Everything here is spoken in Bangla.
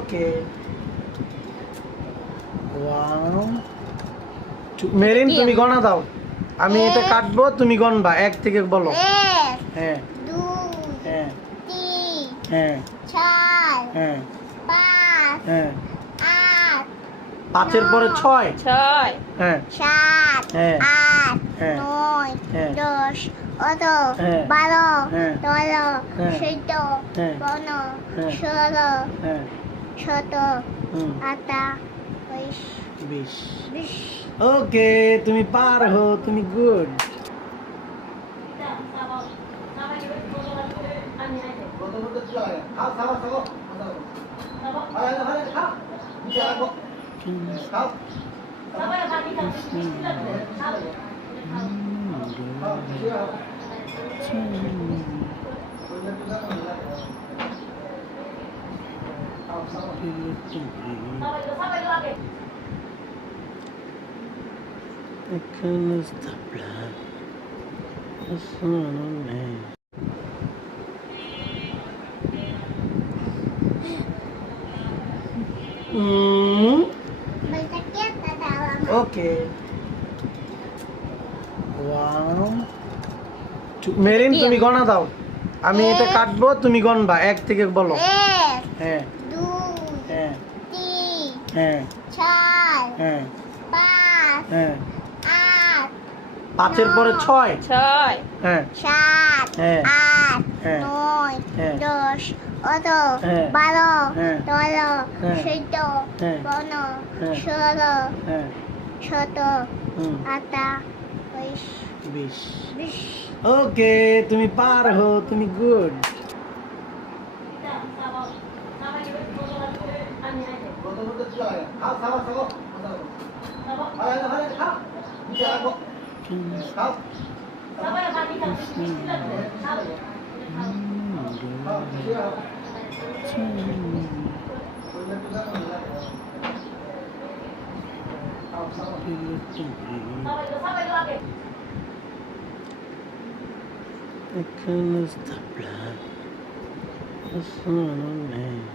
ওকে। 1 2 মেরিন তুমি গণা দাও। আমি এটা কাটবো, তুমি গণবা 1 থেকে বলো। 1 হ্যাঁ 2 হ্যাঁ 3 হ্যাঁ 4 হ্যাঁ 5 হ্যাঁ 8 5 এর পরে 6 6 হ্যাঁ 7 হ্যাঁ 8 হ্যাঁ 9 হ্যাঁ 10 11 হ্যাঁ 12 হ্যাঁ 13 হ্যাঁ 14 হ্যাঁ 15 হ্যাঁ 16 হ্যাঁ 17 হুম 18 20 20 ওকে, তুমি পারো, তুমি good. Ekan staplar Asana Masakit na daw. ওকে 1 2 মেরিন তুমি গণা দাও। আমি এটা কাটবো, তুমি গণবা 1 থেকে বলো। 1 হ্যাঁ 2 হ্যাঁ 3 হ্যাঁ 4 হ্যাঁ 5 হ্যাঁ 8 5 এর পরে 6 6 হ্যাঁ 7 হ্যাঁ 8 হ্যাঁ 9 হ্যাঁ 10 11 হ্যাঁ 12 হ্যাঁ 13 হ্যাঁ 14 হ্যাঁ 15 হ্যাঁ 16 হ্যাঁ 17 হুম 18 20 20 ওকে, তুমি পারো, তুমি গুড। Ekan staplar Asana